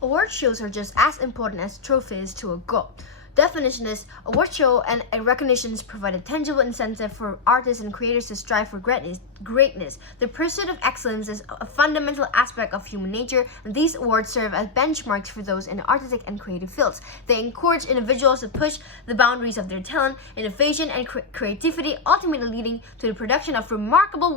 Award shows are just as important as trophies to a goal. Definition is, award show and recognitions provide a tangible incentive for artists and creators to strive for greatness. The pursuit of excellence is a fundamental aspect of human nature, and these awards serve as benchmarks for those in artistic and creative fields. They encourage individuals to push the boundaries of their talent, innovation, and creativity, ultimately leading to the production of remarkable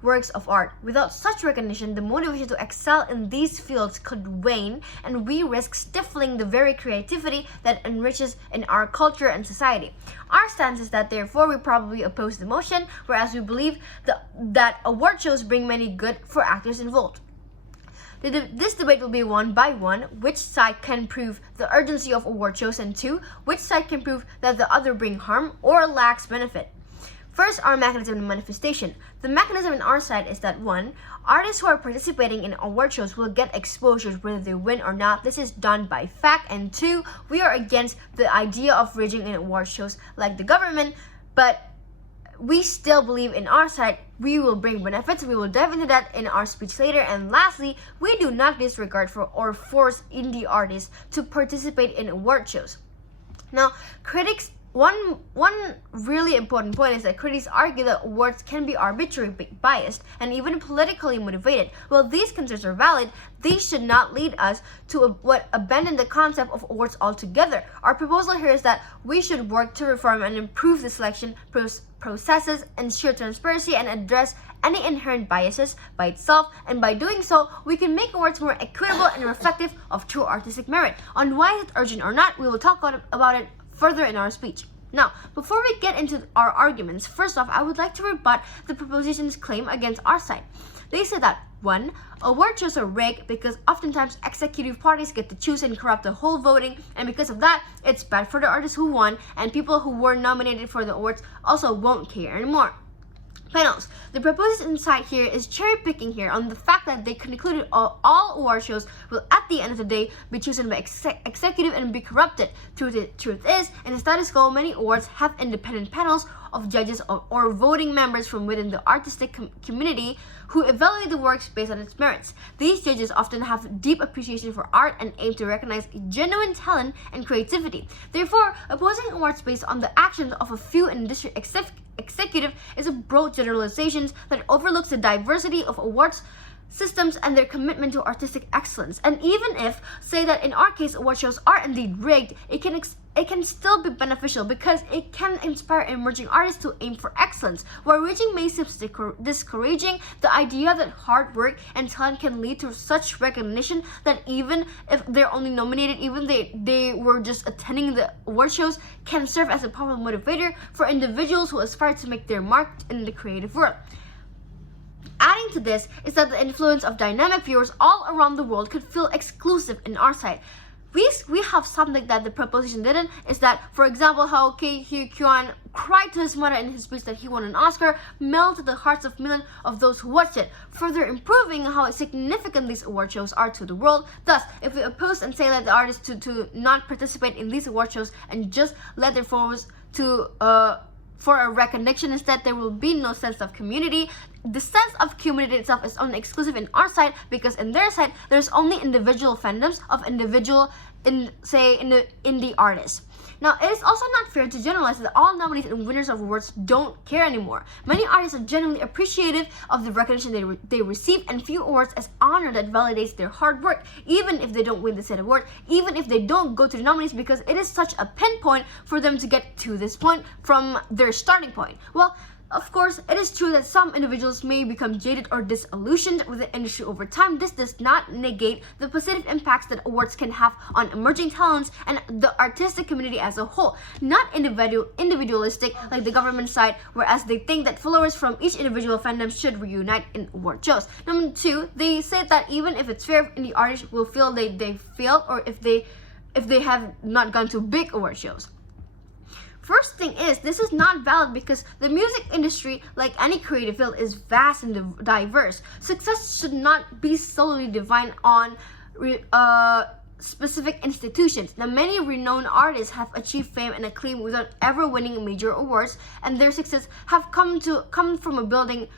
works of art. Without such recognition, the motivation to excel in these fields could wane, and we risk stifling the very creativity that enriches in our culture and society. Our stance is that therefore we probably oppose the motion, whereas we believe that award shows bring many good for actors involved. This debate will be one by one, which side can prove the urgency of award shows, and two, which side can prove that the other bring harm or lacks benefit. First, our mechanism of manifestation. The mechanism on our side is that 1. Artists who are participating in award shows will get exposure whether they win or not. This is done by fact. And 2, we are against the idea of rigging in award shows like the government, but we still believe in our side we will bring benefits. We will dive into that in our speech later. And lastly, we do not disregard for or force indie artists to participate in award shows. Now, critics One really important point is that critics argue that awards can be arbitrarily biased and even politically motivated. While these concerns are valid, these should not lead us to abandon the concept of awards altogether. Our proposal here is that we should work to reform and improve the selection processes, ensure transparency, and address any inherent biases by itself, and by doing so, we can make awards more equitable and reflective of true artistic merit. On why it's urgent or not, we will talk about it further in our speech. Now, before we get into our arguments, first off, I would like to rebut the proposition's claim against our side. They say that 1. Award shows are rigged because oftentimes executive parties get to choose and corrupt the whole voting, and because of that, it's bad for the artists who won, and people who were nominated for the awards also won't care anymore. Panels. The proposed insight here is cherry picking here on the fact that they concluded all award shows will at the end of the day be chosen by executive and be corrupted. Truth is, in the status quo, many awards have independent panels of judges or voting members from within the artistic community who evaluate the works based on its merits. These judges often have deep appreciation for art and aim to recognize genuine talent and creativity. Therefore, opposing awards based on the actions of a few industry executive is a broad generalization that overlooks the diversity of awards systems and their commitment to artistic excellence. And even if, say that in our case, award shows are indeed rigged, it can still be beneficial because it can inspire emerging artists to aim for excellence. While rigging may seem discouraging, the idea that hard work and talent can lead to such recognition that even if they're only nominated, even they were just attending the award shows, can serve as a powerful motivator for individuals who aspire to make their mark in the creative world. Adding to this is that the influence of dynamic viewers all around the world could feel exclusive in our side. We have something that the proposition didn't, is that, for example, how Kwan cried to his mother in his speech that he won an Oscar, melted the hearts of millions of those who watched it, further improving how significant these award shows are to the world. Thus, if we oppose and say that the artists to not participate in these award shows and just let their followers for a recognition, instead there will be no sense of community. The sense of community itself is only exclusive in our side, because in their side there's only individual fandoms of individual indie artists. Now, it is also not fair to generalize that all nominees and winners of awards don't care anymore. Many artists are genuinely appreciative of the recognition they receive, and view awards as honor that validates their hard work, even if they don't win the said award, even if they don't go to the nominees, because it is such a pinpoint for them to get to this point from their starting point. Well, of course, it is true that some individuals may become jaded or disillusioned with the industry over time. This does not negate the positive impacts that awards can have on emerging talents and the artistic community as a whole. Not individualistic like the government side, whereas they think that followers from each individual fandom should reunite in award shows. Number 2, they said that even if it's fair, indie artists will feel they failed, or if they have not gone to big award shows. First thing is, this is not valid because the music industry, like any creative field, is vast and diverse. Success should not be solely defined on specific institutions. Now, many renowned artists have achieved fame and acclaim without ever winning major awards, and their success have come from a building.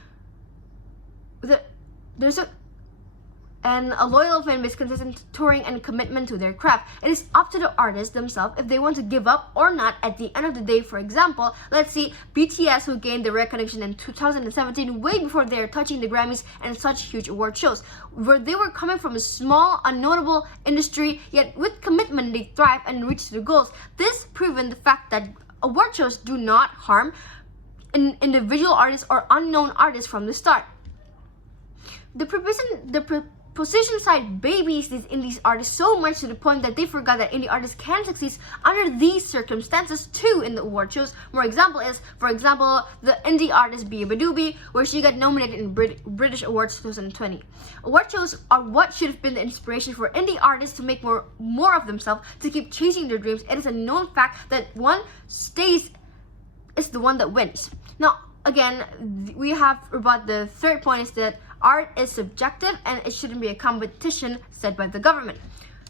and a loyal fan base, consistent touring, and commitment to their craft. It is up to the artists themselves if they want to give up or not at the end of the day. For example, let's see BTS, who gained the recognition in 2017 way before they are touching the Grammys and such huge award shows, where they were coming from a small, unknotable industry, yet with commitment they thrive and reach their goals. This proven the fact that award shows do not harm individual artists or unknown artists from the start. The proposition side babies these indie artists so much to the point that they forgot that indie artists can succeed under these circumstances too in the award shows. More example is, for example, the indie artist Bia Badoobie, where she got nominated in British Awards 2020. Award shows are what should have been the inspiration for indie artists to make more of themselves, to keep chasing their dreams. It is a known fact that one stays is the one that wins. Now, again, we have about the third point is that art is subjective and it shouldn't be a competition set by the government.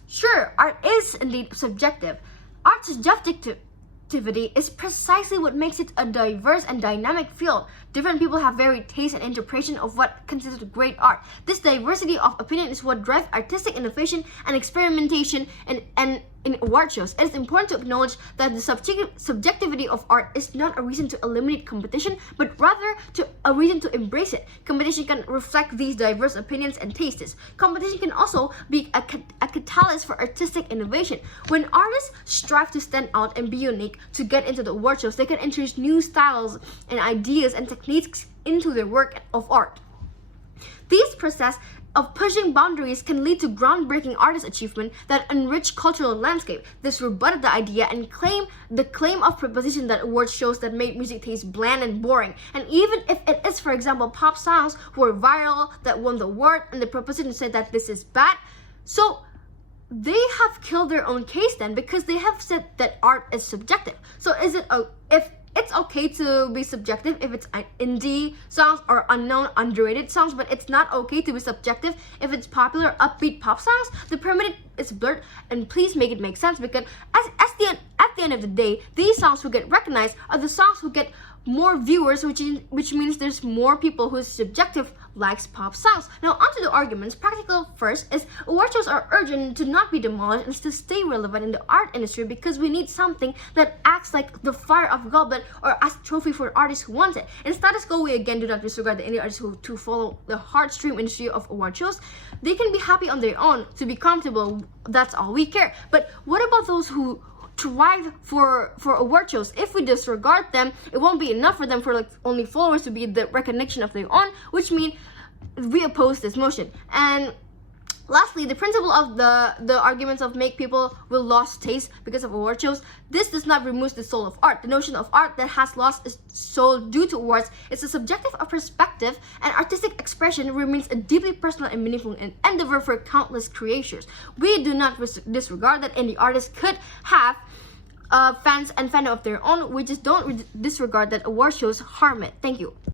Sure, art is indeed subjective. Art's subjectivity is precisely what makes it a diverse and dynamic field. Different people have varied tastes and interpretation of what constitutes great art. This diversity of opinion is what drives artistic innovation and experimentation in award shows. It is important to acknowledge that the subjectivity of art is not a reason to eliminate competition, but rather a reason to embrace it. Competition can reflect these diverse opinions and tastes. Competition can also be a catalyst for artistic innovation. When artists strive to stand out and be unique to get into the award shows, they can introduce new styles and ideas and techniques into their work of art. These process of pushing boundaries can lead to groundbreaking artist achievement that enrich cultural landscape. This rebutted the idea and the claim of proposition that award shows that made music taste bland and boring. And even if it is, for example, pop songs who were viral that won the award, and the proposition said that this is bad, so they have killed their own case then, because they have said that art is subjective. So is it if it's okay to be subjective if it's indie songs or unknown, underrated songs, but it's not okay to be subjective if it's popular, upbeat pop songs? The pyramid is blurred, and please make it make sense, because at the end of the day, these songs who get recognized are the songs who get more viewers, which means there's more people whose subjective likes pop songs. Now onto the arguments. Practical first is award shows are urgent to not be demolished and to stay relevant in the art industry, because we need something that acts like the fire of goblet or as a trophy for artists who want it. In status quo, we again do not disregard the indie artists who follow the hard-stream industry of award shows. They can be happy on their own, to be comfortable, that's all we care. But what about those who thrive for award shows? If we disregard them, it won't be enough for them for only followers to be the recognition of their own, which means we oppose this motion. And lastly, the principle of the arguments of make people will lost taste because of award shows. This does not remove the soul of art. The notion of art that has lost its soul due to awards is a subjective perspective, and artistic expression remains a deeply personal and meaningful endeavor for countless creators. We do not disregard that indie artists could have fans and fandom of their own. We just don't disregard that award shows harm it. Thank you.